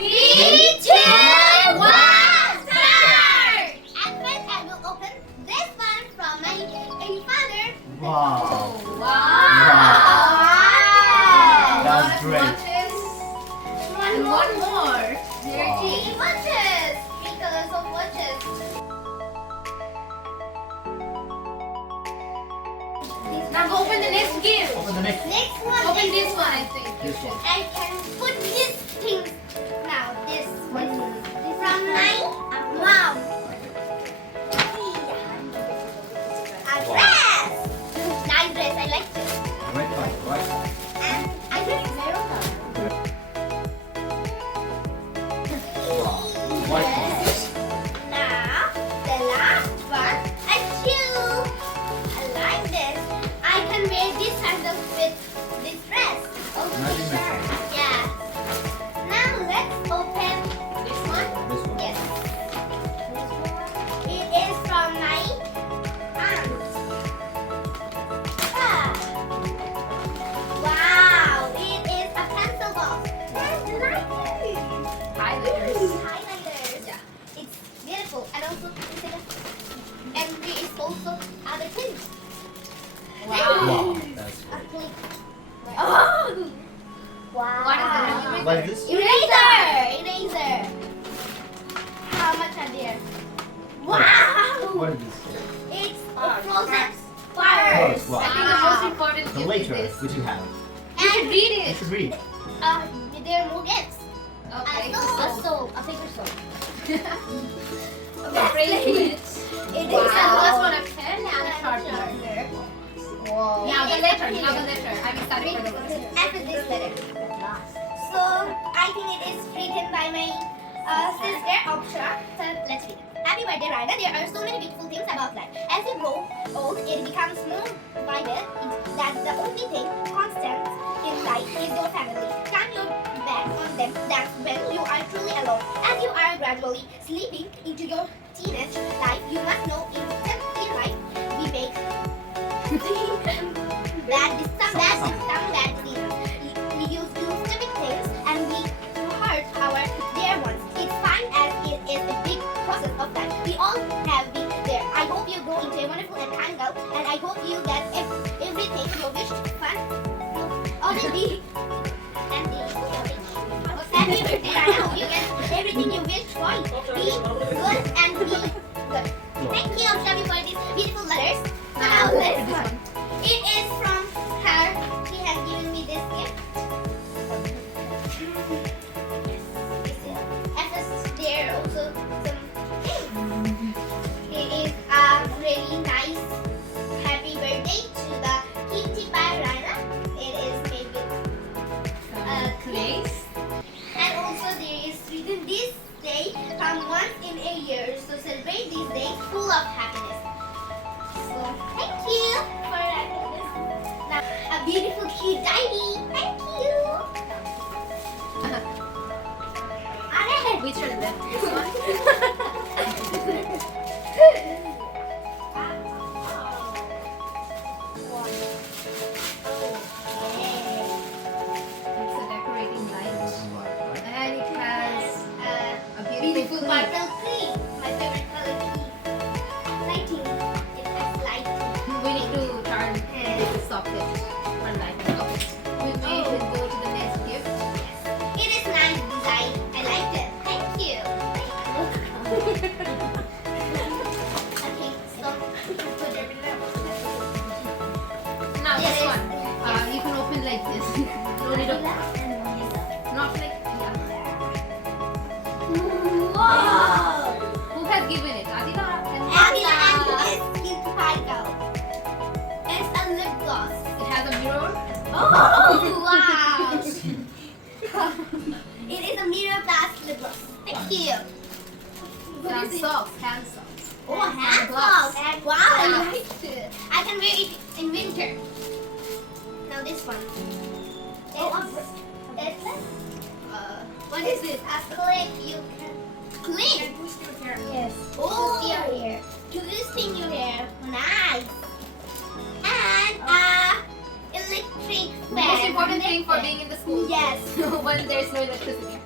3, 2, 1, start! At first, I will open this one from my father. Wow. Wow! That's great. And one more. Wow. 3 watches. 3 colors of watches. Now go open the next gift. Open the next. Next one. Open this one, I think. This one. I can put this thing now. This one from my mom. A dress. Nice dress. I like this. Red one, right? And I think it's very well. Wow. White one. Now the last one. A shoe. I like this. I can wear this sandals with this dress. Also Matching this shirt. Yeah. Now let's open this one. This one. Yes. It is from my aunt. Ah. Wow, it is a pencil box. And lighters. Highlighters. Highlighters. Yeah. It's beautiful. And also, and there is also other things. Wow. That's A great. clip. Oh. Wow. What is the What is this? Eraser. How much are there? Wow. What is this? It's Flowers. frozen Flowers, flowers. wow. I think the most important The gift is later, this. which you have. You should And read You it. should read. there are more gifts. Okay. A soap, a paper soap. A bracelet. It Wow. is And a last one, a pen and a sharpener. sharpener. Now the letter. Now the letter. I'm excited for the letter. After this letter. So I think it is written by my sister Aksha. So let's read it. Happy birthday, Raina. There are so many beautiful things about life. As you grow old, it becomes more vivid that the only thing constant in life is your family. Turn your back on them. That's when you are truly alone. As you are gradually slipping into your teenage life, you must know in life we make some bad decisions. We used to do stupid things and we hurt our dear ones. It's fine as it is a big process of time. We all have been there. I hope you grow into a wonderful and kind girl, and I hope you get everything you wished fun always be and be happy birthday. I hope you get everything you wish for. Be good and be good. Thank you, Shami, for these beautiful letters. Now let's go. It is from her. She has given me this gift. And there are also some things. It is a really nice happy birthday to the Kitty by Raina. It is made with Place. and also there is written this day come once in a year. So celebrate this day full of happiness. So thank you for writing this. Now, a beautiful cute diary. Thank you. Alright. Which one left? This one? It's a decorating light. And it has a Beautiful beautiful purple key. My favorite color key. Lighting. It has lighting. We need to turn the socket for lighting. Okay. We will go to the next gift. It is nice design. I like it. Thank you. Okay, so put it Now Yes. this one. You can open like this. No need of not like yeah. Wow! Who has given it? Adila and Abila and this cute title. It's a lip gloss. It has a mirror. Oh, wow! It is a mirror glass lip gloss. Thank you. What Some is it? socks, hand socks. Oh, hand gloves. gloves. Wow, I like it. I can wear it in winter. Now this one. It's what is this? A clip you can clip. Yes. Oh, your hair. Twisting your hair. Nice. And electric fan. Most important thing for being in the school. Yes. When there's no electricity.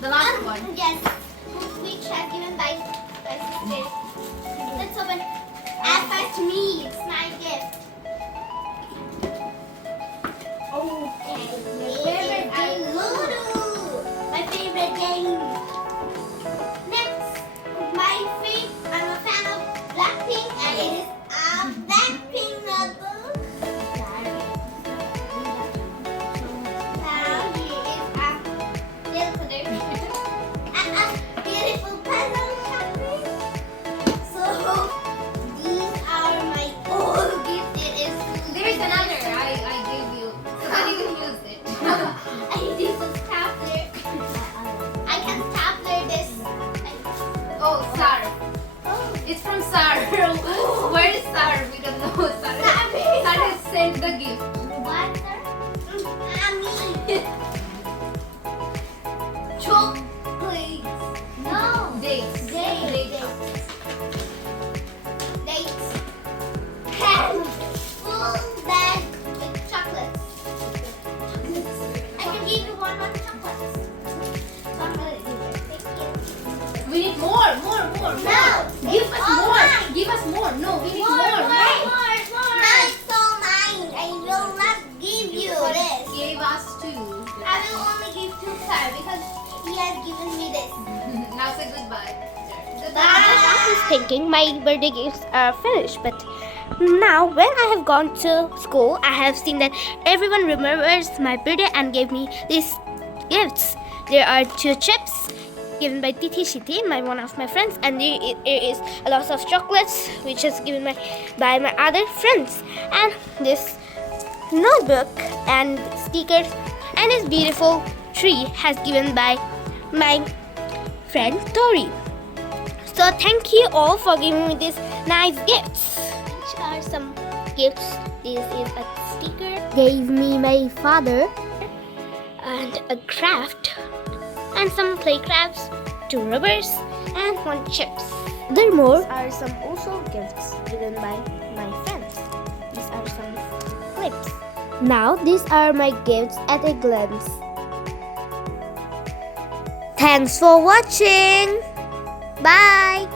The last one. Yes. Which has given by sister. Let's open. Add first to me. It's my gift. Okay. Your favorite game. Ludo. My favorite game. Next, I'm a fan of Blackpink, and it is a Blackpink notebook. Now here is a little collection and a beautiful puzzle shopping. So these are my old gifts. It is. There's another I gave you. So that you can use it. I use a stapler. I can stapler this. Oh, Sar. Oh. It's from Sar. Where is Sar? We don't know Sar. Sar has sent the gift. Water. Mommy. Chocolates. No. Dates. Dates. Dates. And full bag with chocolates. I can give you one more chocolate. Thank you. We need more. No. Give it's us all more. mine. Give us more. No, we need More. more. Now it's all mine. I will not give you this. Gave us two. I will only give to Sir because he has given me this. Now say goodbye. Bye. I was thinking my birthday gifts are finished, but now when I have gone to school, I have seen that everyone remembers my birthday and gave me these gifts. There are 2 chips given by Titi Shiti, one of my friends, and there is a lot of chocolates which is given by my other friends, and this notebook and stickers and this beautiful tree has given by my friend Tori. So thank you all for giving me these nice gifts. Which are some gifts? This is a sticker gave me my father, and a craft, and some play crafts, 2 rubbers, and 1 chips. There more are some also gifts given by my friends. These are some clips. Now these are my gifts at a glance. Thanks for watching. Bye.